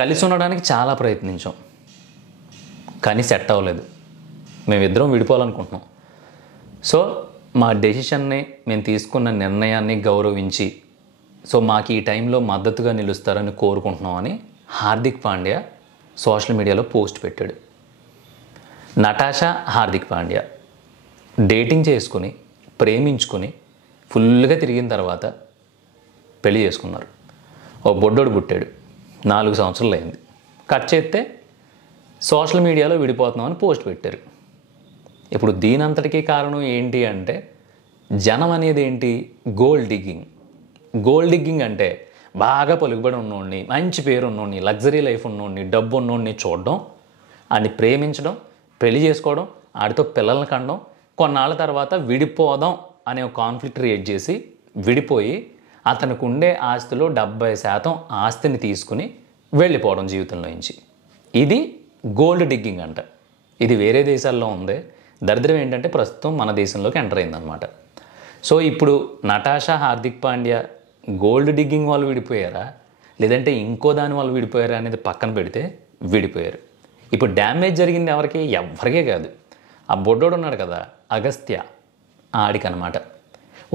కలిసి ఉండడానికి చాలా ప్రయత్నించాం, కానీ సెట్ అవ్వలేదు. మేమిద్దరం విడిపోవాలనుకుంటున్నాం. సో మా డెసిషన్ని, మేము తీసుకున్న నిర్ణయాన్ని గౌరవించి సో మాకు ఈ టైంలో మద్దతుగా నిలుస్తారని కోరుకుంటున్నామని హార్దిక్ పాండ్యా సోషల్ మీడియాలో పోస్ట్ పెట్టాడు. నటాషా, హార్దిక్ పాండ్యా డేటింగ్ చేసుకుని, ప్రేమించుకొని ఫుల్గా తిరిగిన తర్వాత పెళ్లి చేసుకున్నారు. ఓ బొడ్డోడు పుట్టాడు, 4 సంవత్సరాలు అయింది. కట్ చేస్తే సోషల్ మీడియాలో విడిపోతున్నామని పోస్ట్ పెట్టారు. ఇప్పుడు దీనంతటికీ కారణం ఏంటి అంటే, జనం అనేది ఏంటి, గోల్డ్ డిగ్గింగ్. గోల్డ్ డిగ్గింగ్ అంటే బాగా పలుకుబడి ఉన్నోడిని, మంచి పేరు ఉన్నోడిని, లగ్జరీ లైఫ్ ఉన్నోడిని, డబ్బు ఉన్నోడిని చూడడం, ఆడిని ప్రేమించడం, పెళ్లి చేసుకోవడం, ఆడితో పిల్లల్ని కనడం, కొన్నాళ్ళ తర్వాత విడిపోదాం అనే ఒక కాన్ఫ్లిక్ట్ క్రియేట్ చేసి విడిపోయి అతనికి ఉండే ఆస్తిలో 70% ఆస్తిని తీసుకుని వెళ్ళిపోవడం జీవితంలో నుంచి. ఇది గోల్డ్ డిగ్గింగ్ అంట. ఇది వేరే దేశాల్లో ఉంది. దరిద్రం ఏంటంటే ప్రస్తుతం మన దేశంలోకి ఎంటర్ అయిందనమాట. సో ఇప్పుడు Natasha, Hardik Pandya gold digging వాళ్ళు విడిపోయారా, లేదంటే ఇంకో దాని వాళ్ళు విడిపోయారా అనేది పక్కన పెడితే విడిపోయారు. ఇప్పుడు డ్యామేజ్ జరిగింది ఎవరికి? ఎవరికే కాదు. ఆ బొడ్డోడు ఉన్నాడు కదా, అగస్త్య, ఆడికనమాట.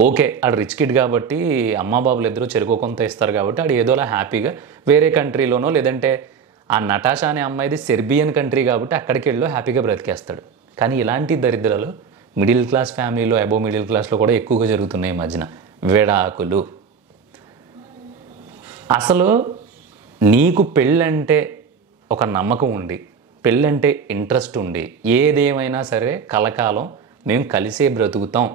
ఓకే, ఆడు రిచ్ కిడ్ కాబట్టి అమ్మా బాబులు ఇద్దరు చెరుకు కొంత ఇస్తారు కాబట్టి ఆడు ఏదోలా హ్యాపీగా వేరే కంట్రీలోనో, లేదంటే ఆ నటాషా అనే అమ్మాయిది సెర్బియన్ కంట్రీ కాబట్టి అక్కడికి వెళ్ళో హ్యాపీగా బ్రతికేస్తాడు. కానీ ఇలాంటి దరిద్రాలు మిడిల్ క్లాస్ ఫ్యామిలీలో, అబోవ్ మిడిల్ క్లాస్లో కూడా ఎక్కువగా జరుగుతున్నాయి ఈ మధ్యన. విడాకులు. అసలు నీకు పెళ్ళంటే ఒక నమ్మకం ఉండి, పెళ్ళంటే ఇంట్రెస్ట్ ఉండి, ఏదేమైనా సరే కలకాలం మేము కలిసే బ్రతుకుతాం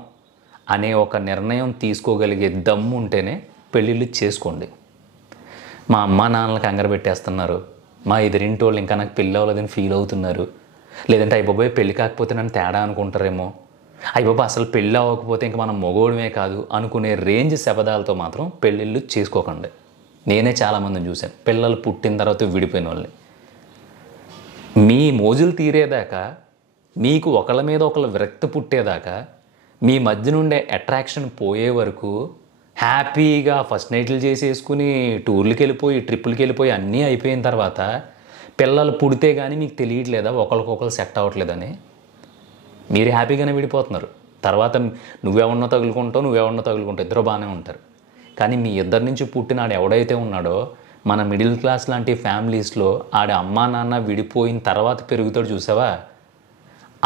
అనే ఒక నిర్ణయం తీసుకోగలిగే దమ్ము ఉంటేనే పెళ్ళిళ్ళు చేసుకోండి. మా అమ్మా నాన్నలకు కంగారు పెట్టేస్తున్నారు, మా ఎదురింటి వాళ్ళు ఇంకా నాకు పెళ్ళి అవ్వలేదని ఫీల్ అవుతున్నారు, లేదంటే అయ్యబాబోయ్ పెళ్ళి కాకపోతే నన్ను తేడా అనుకుంటారేమో, అయ్యబాబా అసలు పెళ్ళి అవ్వకపోతే ఇంక మనం మొగోడమే కాదు అనుకునే రేంజ్ శపథాలతో మాత్రం పెళ్ళిళ్ళు చేసుకోకండి. నేనే చాలామందిని చూశాను పిల్లలు పుట్టిన తర్వాత విడిపోయిన వాళ్ళని. మీ మోజులు తీరేదాకా, మీకు ఒకళ్ళ మీద ఒకళ్ళ విరక్తి పుట్టేదాకా, మీ మధ్య నుండే అట్రాక్షన్ పోయే వరకు హ్యాపీగా ఫస్ట్ నైట్లు చేసేసుకుని టూర్లకి వెళ్ళిపోయి, ట్రిప్పులకి వెళ్ళిపోయి అన్నీ అయిపోయిన తర్వాత పిల్లలు పుడితే కానీ మీకు తెలియట్లేదా ఒకరికొకరు సెట్ అవ్వట్లేదని? మీరు హ్యాపీగానే విడిపోతున్నారు. తర్వాత నువ్వెవరినో తగులుకుంటావు, ఇద్దరు బాగానే ఉంటారు. కానీ మీ ఇద్దరి నుంచి పుట్టిన ఆడు ఎవడైతే ఉన్నాడో, మన మిడిల్ క్లాస్ లాంటి ఫ్యామిలీస్లో ఆడ అమ్మా నాన్న విడిపోయిన తర్వాత పెరుగుతాడు చూసావా,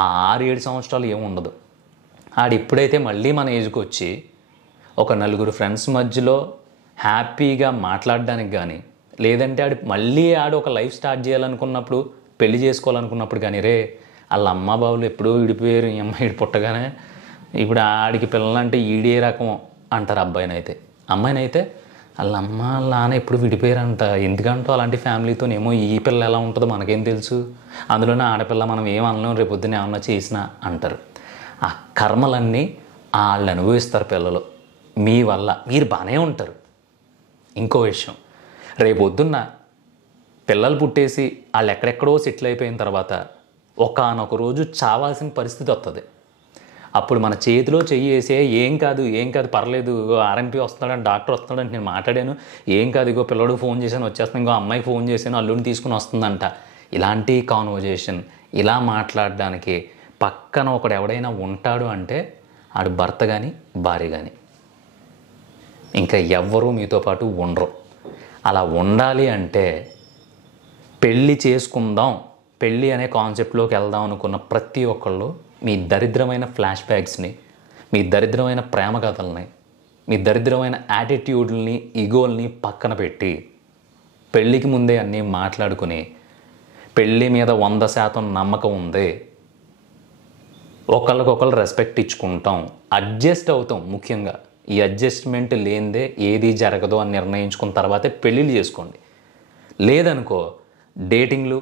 ఆ 6-7 సంవత్సరాలు ఏముండదు. ఆడు ఇప్పుడైతే మళ్ళీ మన ఏజ్కి వచ్చి ఒక నలుగురు ఫ్రెండ్స్ మధ్యలో హ్యాపీగా మాట్లాడడానికి కానీ, లేదంటే ఆడు ఒక లైఫ్ స్టార్ట్ చేయాలనుకున్నప్పుడు, పెళ్లి చేసుకోవాలనుకున్నప్పుడు కానీ, రే వాళ్ళ అమ్మ బాబులు ఎప్పుడూ విడిపోయారు, ఈ అమ్మాయి పుట్టగానే ఇప్పుడు ఆడికి పిల్లలంటే ఈడే రకం అంటారు అబ్బాయినైతే. అమ్మాయినైతే వాళ్ళ అమ్మ వాళ్ళ నాన్న ఎప్పుడు విడిపోయారంట, ఎందుకంటో అలాంటి ఫ్యామిలీతోనేమో ఈ పిల్ల ఎలా ఉంటుందో మనకేం తెలుసు, అందులోనే ఆడపిల్ల మనం ఏం అనలేం, రేపొద్దున ఏమన్నా చేసినా అంటారు. ఆ కర్మలన్నీ వాళ్ళు అనుభవిస్తారు పిల్లలు. మీ వల్ల మీరు బాగానే ఉంటారు. ఇంకో విషయం, రేపొద్దున్న పిల్లలు పుట్టేసి వాళ్ళు ఎక్కడెక్కడో సెటిల్ అయిపోయిన తర్వాత ఒకానొక రోజు చావాల్సిన పరిస్థితి వస్తుంది. అప్పుడు మన చేతిలో చెయ్యి వేసే ఏం కాదు పర్లేదు, ఆర్ఎంపీ వస్తున్నాడని, డాక్టర్ వస్తున్నాడని నేను మాట్లాడాను, ఏం కాదు, ఇగో పిల్లడు ఫోన్ చేశాను వచ్చేస్తాను, ఇంకో అమ్మాయికి ఫోన్ చేశాను అల్లుడిని తీసుకుని వస్తుందంట. ఇలాంటి కాన్వర్జేషన్, ఇలా మాట్లాడడానికి పక్కన ఒకడు ఎవడైనా ఉంటాడు అంటే ఆడు భర్త కానీ భార్య కానీ, ఇంకా ఎవ్వరూ మీతో పాటు ఉండరు. అలా ఉండాలి అంటే పెళ్ళి చేసుకుందాం, పెళ్ళి అనే కాన్సెప్ట్లోకి వెళ్దాం అనుకున్న ప్రతి ఒక్కళ్ళు మీ దరిద్రమైన ఫ్లాష్ బ్యాక్స్ని, మీ దరిద్రమైన ప్రేమ కథల్ని, మీ దరిద్రమైన యాటిట్యూడ్ని, ఈగోల్ని పక్కన పెట్టి పెళ్ళికి ముందే అన్నీ మాట్లాడుకుని, పెళ్ళి మీద 100% నమ్మకం ఉంది, ఒకళ్ళకొకళ్ళు రెస్పెక్ట్ ఇచ్చుకుంటాం, అడ్జస్ట్ అవుతాం. ముఖ్యంగా ఈ అడ్జస్ట్మెంట్ లేనిదే ఏది జరగదో అని నిర్ణయించుకున్న తర్వాతే పెళ్ళిళ్ళు చేసుకోండి. లేదనుకో డేటింగ్లు,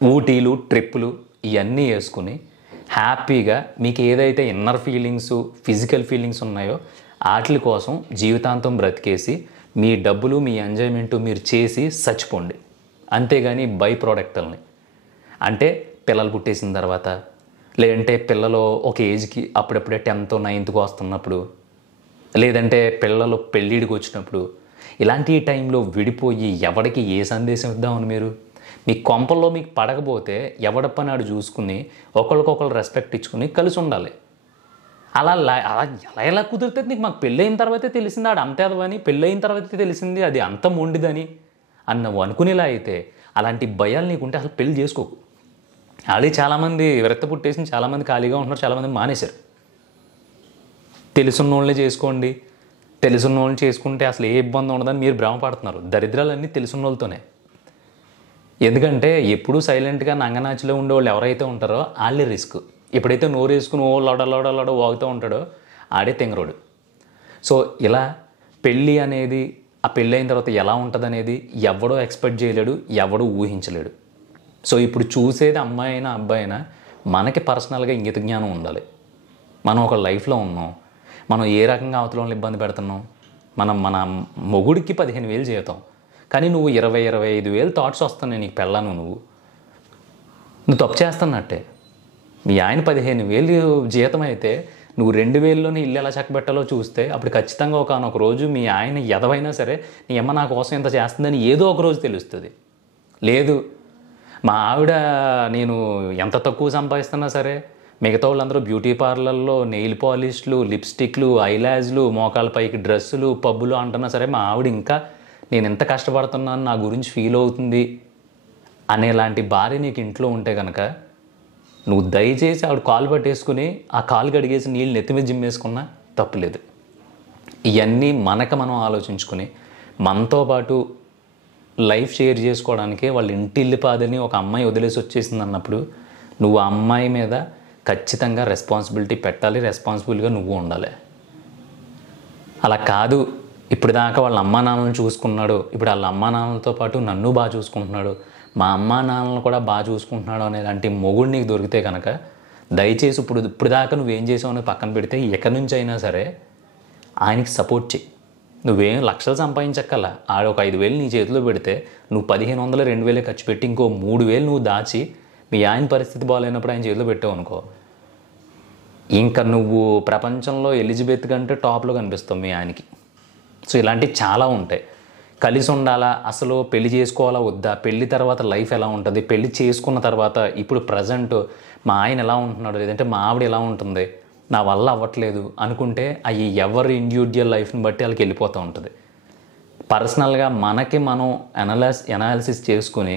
ఊటీలు, ట్రిప్పులు ఇవన్నీ వేసుకుని హ్యాపీగా మీకు ఏదైతే ఇన్నర్ ఫీలింగ్స్, ఫిజికల్ ఫీలింగ్స్ ఉన్నాయో వాటి కోసం జీవితాంతం బ్రతికేసి మీ డబ్బులు, మీ ఎంజాయ్మెంట్ మీరు చేసి చచ్చిపోండి. అంతేగాని బై ప్రోడక్ట్లని అంటే పిల్లలు పుట్టేసిన తర్వాత, లేదంటే పిల్లలు ఒక ఏజ్కి అప్పుడప్పుడే 10th 9th వస్తున్నప్పుడు, లేదంటే పిల్లలు పెళ్ళిడికి వచ్చినప్పుడు ఇలాంటి టైంలో విడిపోయి ఎవడికి ఏ సందేశం ఇద్దామని మీరు మీ కొంపల్లో మీకు పడకపోతే ఎవడ పని ఆడు చూసుకుని ఒకరికొకరు రెస్పెక్ట్ ఇచ్చుకుని కలిసి ఉండాలి. అలా ఎలా కుదురుతుంది? నీకు మాకు పెళ్ళైన తర్వాతే తెలిసింది ఆడు అంతే అదవని, పెళ్ళైన తర్వాతే తెలిసింది అది అంత మొండిదని అని నువ్వు అనుకునేలా అయితే అలాంటి భయాలు నీకుంటే అసలు పెళ్ళి చేసుకోకు. ఆల్రెడీ చాలామంది విరక్త పుట్టేసి చాలామంది ఖాళీగా ఉంటున్నారు, చాలామంది మానేశారు. తెలుసున్న వాళ్ళని చేసుకోండి, తెలుసున్న వాళ్ళని చేసుకుంటే అసలు ఏ ఇబ్బంది ఉండదని మీరు భ్రమపడుతున్నారు. దరిద్రాలన్నీ తెలుసున్న వాళ్ళతోనే. ఎందుకంటే ఎప్పుడూ సైలెంట్గా నంగనాచిలో ఉండేవాళ్ళు ఎవరైతే ఉంటారో వాళ్ళే రిస్క్. ఎప్పుడైతే నోరు వేసుకుని లోడ వాగుతూ ఉంటాడో ఆడే తెంగరోడు. సో ఇలా పెళ్ళి అనేది, ఆ పెళ్ళి అయిన తర్వాత ఎలా ఉంటుంది అనేది ఎవడో ఎక్స్పెక్ట్ చేయలేడు, ఎవడో ఊహించలేడు. సో ఇప్పుడు చూసేది అమ్మాయి అయినా అబ్బాయి అయినా మనకి పర్సనల్గా ఇంగిత జ్ఞానం ఉండాలి. మనం ఒక లైఫ్లో ఉన్నాం, మనం ఏ రకంగా అవతల వాళ్ళని ఇబ్బంది పెడుతున్నాం. మన మొగుడికి 15,000 జీతం, కానీ నువ్వు 20-25,000 థాట్స్ వస్తున్నాయి నీకు పెళ్ళాను. నువ్వు తప్పు చేస్తున్నట్టే. మీ ఆయన 15,000 జీతం అయితే నువ్వు 2,000లోనే ఇల్లు ఎలా చక్కబెట్టాలో చూస్తే అప్పుడు ఖచ్చితంగా ఒకనొక రోజు మీ ఆయన ఎదవైనా సరే నీ అమ్మ నా కోసం ఎంత చేస్తుందని ఏదో ఒక రోజు తెలుస్తుంది. లేదు మా ఆవిడ నేను ఎంత తక్కువ సంపాదిస్తున్నా సరే మిగతా వాళ్ళందరూ బ్యూటీ పార్లర్లో నెయిల్ పాలిష్లు, లిప్స్టిక్లు, ఐలాజ్లు, మోకాల పైకి డ్రెస్సులు, పబ్బులు అంటున్నా సరే మా ఆవిడ ఇంకా నేను ఎంత కష్టపడుతున్నాను నా గురించి ఫీల్ అవుతుంది అనేలాంటి భార్య నీకు ఇంట్లో ఉంటే కనుక నువ్వు దయచేసి ఆవిడ కాలు పట్టేసుకుని ఆ కాలు కడిగేసి నీళ్ళు నెత్తి మీద జిమ్మేసుకున్నా తప్పులేదు. ఇవన్నీ మనం ఆలోచించుకుని మనతో పాటు లైఫ్ షేర్ చేసుకోవడానికి వాళ్ళ ఇంటిల్లిపాదని ఒక అమ్మాయి వదిలేసి వచ్చేసింది అన్నప్పుడు నువ్వు ఆ అమ్మాయి మీద ఖచ్చితంగా రెస్పాన్సిబిలిటీ పెట్టాలి, రెస్పాన్సిబుల్గా నువ్వు ఉండాలి. అలా కాదు ఇప్పుడు దాకా వాళ్ళ అమ్మా నాన్నలను చూసుకున్నాడు, ఇప్పుడు వాళ్ళ అమ్మా నాన్నలతో పాటు నన్ను బాగా చూసుకుంటున్నాడు, మా అమ్మా నాన్నలను కూడా బాగా చూసుకుంటున్నాడు అనేలాంటి మొగుడు నీకు దొరికితే కనుక దయచేసి ఇప్పుడు దాకా నువ్వేం చేసావు అనేది పక్కన పెడితే ఎక్కడి నుంచి అయినా సరే ఆయనకి సపోర్ట్ చేయి. నువ్వేం లక్షలు సంపాదించక్కల, ఆడ ఒక 5,000 నీ చేతిలో పెడితే నువ్వు 1,500 2,000 ఖర్చు పెట్టి ఇంకో 3,000 నువ్వు దాచి మీ ఆయన పరిస్థితి బాగాలేనప్పుడు ఆయన చేతిలో పెట్టావు అనుకో, ఇంకా నువ్వు ప్రపంచంలో ఎలిజబెత్ కంటే టాప్లో కనిపిస్తావు మీ ఆయనకి. సో ఇలాంటివి చాలా ఉంటాయి. కలిసి ఉండాలా, అసలు పెళ్లి చేసుకోవాలా వద్దా, పెళ్లి తర్వాత లైఫ్ ఎలా ఉంటుంది, పెళ్లి చేసుకున్న తర్వాత ఇప్పుడు ప్రజెంట్ మా ఆయన ఎలా ఉంటున్నాడు లేదంటే మా ఆవిడ ఎలా ఉంటుంది, నా వల్ల అవ్వట్లేదు అనుకుంటే అవి ఎవరి ఇండివిజువల్ లైఫ్ని బట్టి వాళ్ళకి వెళ్ళిపోతూ ఉంటుంది. పర్సనల్గా మనకి మనం ఎనాలిసిస్ చేసుకుని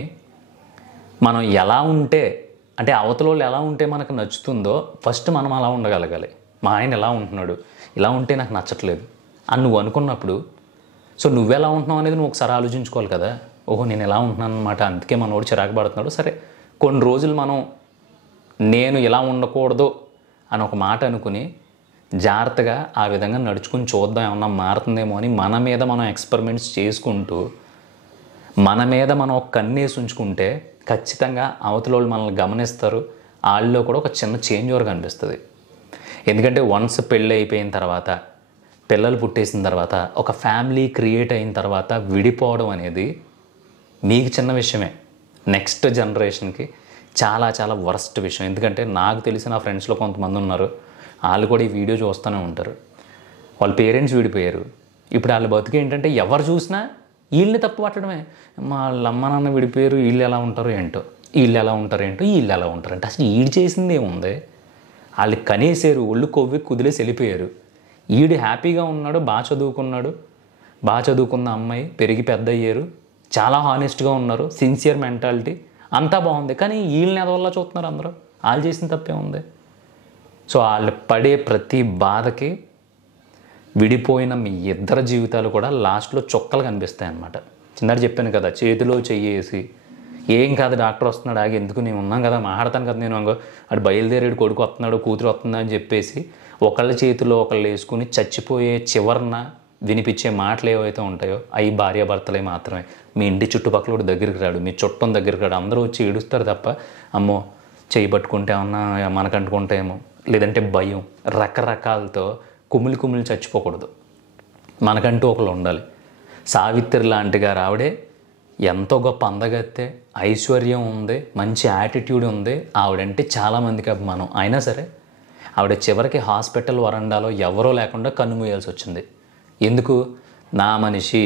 మనం ఎలా ఉంటే అంటే అవతల వాళ్ళు ఎలా ఉంటే మనకు నచ్చుతుందో ఫస్ట్ మనం అలా ఉండగలగాలి. మా ఆయన ఎలా ఉంటున్నాడు, ఇలా ఉంటే నాకు నచ్చట్లేదు అని నువ్వు అనుకున్నప్పుడు సో నువ్వెలా ఉంటున్నావు అనేది నువ్వు ఒకసారి ఆలోచించుకోవాలి కదా. ఓహో నేను ఎలా ఉంటున్నాను అనమాట, అందుకే మనోడు చిరాకు పడుతున్నాడు. సరే కొన్ని రోజులు మనం నేను ఇలా ఉండకూడదు అని ఒక మాట అనుకుని జాగ్రత్తగా ఆ విధంగా నడుచుకుని చూద్దాం ఏమన్నా మారుతుందేమో అని మన మీద మనం ఎక్స్పెరిమెంట్స్ చేసుకుంటూ మన మీద మనం ఒక కన్నేసి ఉంచుకుంటే ఖచ్చితంగా అవతల వాళ్ళు మనల్ని గమనిస్తారు. వాళ్ళలో కూడా ఒక చిన్న చేంజ్ ఓవర్ కనిపిస్తుంది. ఎందుకంటే వన్స్ పెళ్ళి అయిపోయిన తర్వాత, పిల్లలు పుట్టేసిన తర్వాత, ఒక ఫ్యామిలీ క్రియేట్ అయిన తర్వాత విడిపోవడం అనేది మీకు చిన్న విషయమే, నెక్స్ట్ జనరేషన్కి చాలా చాలా వర్స్ట్ విషయం. ఎందుకంటే నాకు తెలిసిన ఫ్రెండ్స్లో కొంతమంది ఉన్నారు, వాళ్ళు కూడా ఈ వీడియో చూస్తూనే ఉంటారు. వాళ్ళ పేరెంట్స్ విడిపోయారు. ఇప్పుడు వాళ్ళ బతుకు ఏంటంటే ఎవరు చూసినా వీళ్ళని తప్పు పట్టడమే. వాళ్ళ అమ్మ నాన్న విడిపోయారు, వీళ్ళు ఎలా ఉంటారో ఏంటో, వీళ్ళు ఎలా ఉంటారో ఏంటో, వీళ్ళు ఎలా ఉంటారంటే అసలు ఈడు చేసింది ఏముంది, వాళ్ళు కనేసారు, ఒళ్ళు కొవ్వి కుదిలేసి వెళ్ళిపోయారు. ఈడు హ్యాపీగా ఉన్నాడు, బాగా చదువుకున్నాడు, బాగా చదువుకున్న అమ్మాయి పెరిగి పెద్ద అయ్యారు, చాలా హానెస్ట్గా ఉన్నారు, సిన్సియర్ మెంటాలిటీ అంతా బాగుంది. కానీ వీళ్ళని ఎదవల్లా చూస్తున్నారు అందరూ. వాళ్ళు చేసిన తప్పే ఉంది. సో వాళ్ళు పడే ప్రతి బాధకి విడిపోయిన మీ ఇద్దరు జీవితాలు కూడా లాస్ట్లో చొక్కలు కనిపిస్తాయి అన్నమాట. చిన్నటి చెప్పాను కదా, చేతిలో చెయ్యేసి ఏం కాదు డాక్టర్ వస్తున్నాడు ఆగి ఎందుకు, నేను ఉన్నాను కదా మాట్లాడతాను కదా, నేను అటు బయలుదేరాడు కొడుకు వస్తున్నాడు కూతురు వస్తుందా అని చెప్పేసి ఒకళ్ళ చేతిలో ఒకళ్ళు వేసుకుని చచ్చిపోయే చివరన వినిపించే మాటలు ఏవైతే ఉంటాయో అవి భార్యాభర్తలే మాత్రమే. మీ ఇంటి చుట్టుపక్కల కూడా దగ్గరికి రాడు, మీ చుట్టం దగ్గరికి రాడు, అందరూ వచ్చి ఏడుస్తారు తప్ప అమ్మో చేయి పట్టుకుంటే ఏమన్నా మనకంటుకుంటేమో, లేదంటే భయం, రకరకాలతో కుమిలి చచ్చిపోకూడదు. మనకంటూ ఒకళ్ళు ఉండాలి. సావిత్రి లాంటి గారు ఆవిడే ఎంతో గొప్ప అందగత్తే, ఐశ్వర్యం ఉంది, మంచి యాటిట్యూడ్ ఉంది, ఆవిడంటే చాలామందికి అభిమానం. అయినా సరే ఆవిడ చివరికి హాస్పిటల్ వరండాలో ఎవరో లేకుండా కన్నుమూయాల్సి వచ్చింది. ఎందుకు? నా మనిషి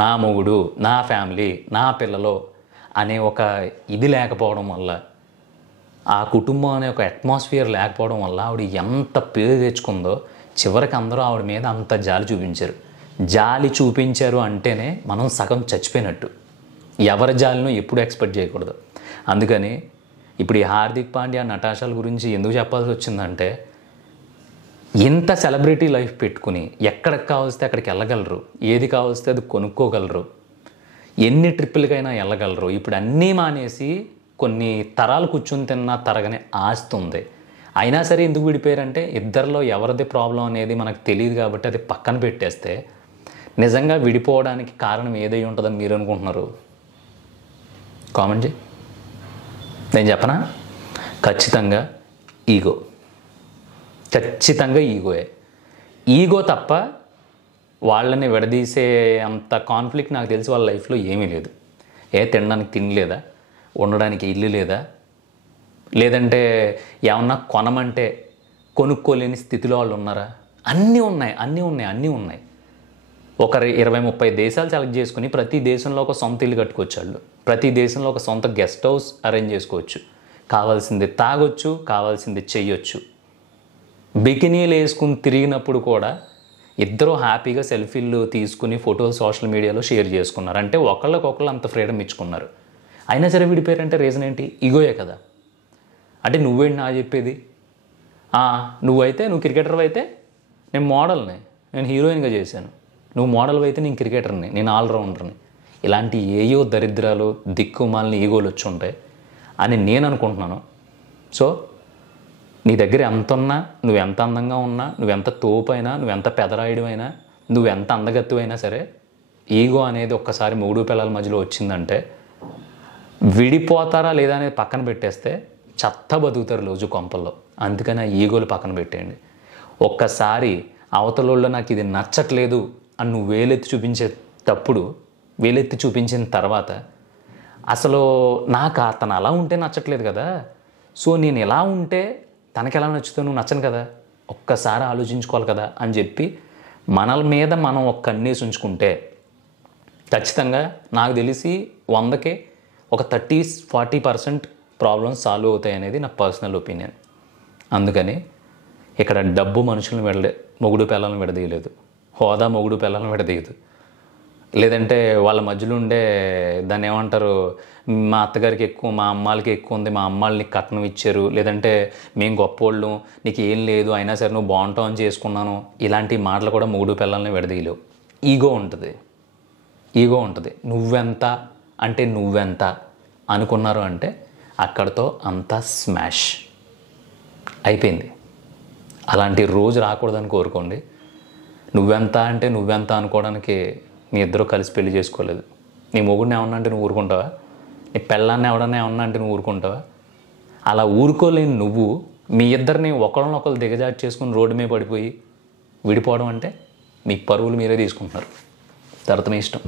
నా మొగుడు, నా ఫ్యామిలీ, నా పిల్లలు అనే ఒక ఇది లేకపోవడం వల్ల, ఆ కుటుంబం అనే ఒక అట్మాస్ఫియర్ లేకపోవడం వల్ల ఆవిడ ఎంత పేరు తెచ్చుకుందో చివరికి అందరూ ఆవిడ మీద అంత జాలి చూపించారు. జాలి చూపించారు అంటేనే మనం సగం చచ్చిపోయినట్టు. ఎవరి జాలినో ఎప్పుడు ఎక్స్పెక్ట్ చేయకూడదు. అందుకని ఇప్పుడు ఈ హార్దిక్ పాండ్యా, నటాషాల గురించి ఎందుకు చెప్పాల్సి వచ్చిందంటే, ఇంత సెలబ్రిటీ లైఫ్ పెట్టుకుని ఎక్కడికి కావలిస్తే అక్కడికి వెళ్ళగలరు, ఏది కావలిస్తే అది కొనుక్కోగలరు, ఎన్ని ట్రిప్పులకైనా వెళ్ళగలరు. ఇప్పుడు అన్నీ మానేసి కొన్ని తరాలు కూర్చుని తిన్నా తరగని ఆస్తి ఉంది. అయినా సరే ఎందుకు విడిపోయారంటే ఇద్దరిలో ఎవరిది ప్రాబ్లం అనేది మనకు తెలియదు కాబట్టి అది పక్కన పెట్టేస్తే, నిజంగా విడిపోవడానికి కారణం ఏదై ఉంటుందని మీరు అనుకుంటున్నారు? కామెంట్ చేయి. నేను చెప్పనా? ఖచ్చితంగా ఈగో. ఖచ్చితంగా ఈగోయే. ఈగో తప్ప వాళ్ళని విడదీసే అంత కాన్ఫ్లిక్ట్ నాకు తెలిసి వాళ్ళ లైఫ్లో ఏమీ లేదు. తినడానికి తిండి లేదా, ఉండడానికి ఇల్లు లేదా, లేదంటే ఏమన్నా కొనమంటే కొనుక్కోలేని స్థితిలో వాళ్ళు ఉన్నారా? అన్నీ ఉన్నాయి. ఒకరు 20-30 దేశాలు సెలెక్ట్ చేసుకుని ప్రతి దేశంలో ఒక సొంత ఇల్లు కట్టుకోవచ్చు. వాళ్ళు ప్రతి దేశంలో ఒక సొంత గెస్ట్ హౌస్ అరేంజ్ చేసుకోవచ్చు. కావాల్సింది తాగొచ్చు, కావాల్సింది చెయ్యొచ్చు. బికినీలు వేసుకుని తిరిగినప్పుడు కూడా ఇద్దరూ హ్యాపీగా సెల్ఫీలు తీసుకుని ఫోటోలు సోషల్ మీడియాలో షేర్ చేసుకున్నారు. అంటే ఒకళ్ళకొకళ్ళు అంత ఫ్రీడమ్ ఇచ్చుకున్నారు. అయినా సరే విడిపోయారంటే రీజన్ ఏంటి? ఈగోయే కదా. అంటే నువ్వేంటి నా చెప్పేది? నువ్వు క్రికెటర్ అయితే నేను మోడల్ని, నేను హీరోయిన్గా చేశాను. నువ్వు మోడల్ అయితే నేను క్రికెటర్ని, నేను ఆల్రౌండర్ని. ఇలాంటి ఏయో దరిద్రాలు, దిక్కుమాలని ఈగోలు వచ్చి ఉంటాయి అని నేను అనుకుంటున్నాను. సో నీ దగ్గర ఎంత ఉన్నా, నువ్వెంత అందంగా ఉన్నా, నువ్వెంత తోపైనా, నువ్వెంత పెదరాయుడివైనా, నువ్వెంత అందగత్తువైనా సరే, ఈగో అనేది ఒక్కసారి మూడు పిల్లల మధ్యలో వచ్చిందంటే విడిపోతారా లేదా అనేది పక్కన పెట్టేస్తే చెత్త బతుకుతారు రోజు కొంపల్లో. అందుకని ఆ ఈగోలు పక్కన పెట్టేయండి. ఒక్కసారి అవతలలో నాకు ఇది నచ్చట్లేదు అని నువ్వు వేలెత్తి చూపించిన తర్వాత అసలు నాకు అతను అలా ఉంటే నచ్చట్లేదు కదా, సో నేను ఎలా ఉంటే తనకి ఎలా నచ్చుతో నువ్వు నచ్చను కదా, ఒక్కసారి ఆలోచించుకోవాలి కదా అని చెప్పి మనల మీద మనం ఒక కన్నేసి ఉంచుకుంటే ఖచ్చితంగా నాకు తెలిసి 100కి ఒక 30-40% ప్రాబ్లమ్స్ సాల్వ్ అవుతాయి అనేది నా పర్సనల్ ఒపీనియన్. అందుకని ఇక్కడ డబ్బు మనుషులను మొగుడు పిల్లలను విడదీయలేదు, హోదా మొగుడు పిల్లలను విడదీయదు, లేదంటే వాళ్ళ మధ్యలో ఉండే దాన్ని ఏమంటారు, మా అత్తగారికి ఎక్కువ, మా అమ్మాలకి ఎక్కువ ఉంది, మా అమ్మాళ్ళని కట్నం ఇచ్చారు, లేదంటే మేము గొప్పోళ్ళు, నీకు ఏం లేదు అయినా సరే నువ్వు బాగుంటావు అని చేసుకున్నాను, ఇలాంటి మాటలు కూడా మొగుడు పిల్లల్ని విడదీయలేవు. ఈగో ఉంటుంది. నువ్వెంత అనుకున్నారు అంటే అక్కడితో అంతా స్మాష్ అయిపోయింది. అలాంటి రోజు రాకూడదని కోరుకోండి. నువ్వెంత అనుకోవడానికి మీ ఇద్దరు కలిసి పెళ్లి చేసుకోలేదు. నీ మొగుడిని ఏమన్నా అంటే నువ్వు ఊరుకుంటావా? నీ పెళ్ళాన్ని ఎవడన్నా ఏమన్నా అంటే నువ్వు ఊరుకుంటావా? అలా ఊరుకోలేని నువ్వు మీ ఇద్దరిని ఒకళ్ళనొకళ్ళు దిగజాటు చేసుకుని రోడ్డు మీద పడిపోయి విడిపోవడం అంటే మీ పరువులు మీరే తీసుకుంటున్నారు. తర్వాత మీ ఇష్టం.